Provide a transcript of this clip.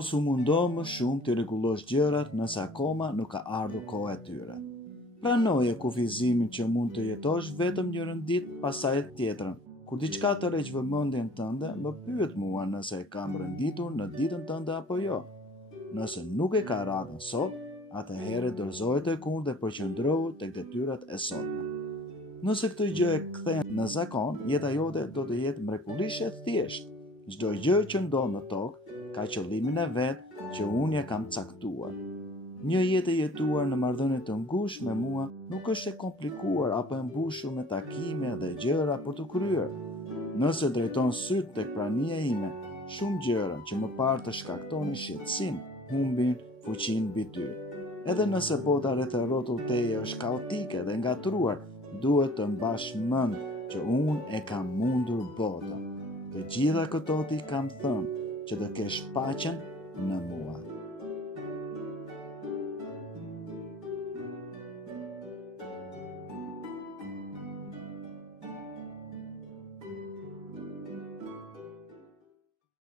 Mos u mundo më shumë të rregullosh gjërat nëse akoma nuk ka ardhur koha e tyre. Pranoje kufizimin që mund të jetosh vetëm njërën ditë pasaj tjetrën. Kur diçka të rreq vëmendjen tënde, më pyet mua nëse e kam renditur në ditën tënde apo jo. Nëse nuk e ka radhën sot, atëherë dorëzoje të kund dhe përqendrohu tek detyrat e sotme. Nëse këtë gjë e kthen në zakon, jeta jote do të jetë mrekullisht e thjeshtë. Çdo gjë që ndodh në tokë ka qëllimin e vet që unë e kam caktuar. Një jetë e jetuar në marrëdhënie të ngushtë me mua nuk është e komplikuar apo e mbushur me takime dhe gjëra për të kryer. Nëse drejton syt tek prania ime, shumë gjëra që më parë të shkaktonin shqetësim, humbin fuqinë mbi ty. Edhe nëse bota rreth e rrotull teje është kaotike dhe ngatruar, duhet të mbash mend që unë e kam mundur botën. Të gjitha këto ti kam thënë që të kesh paqen në mua.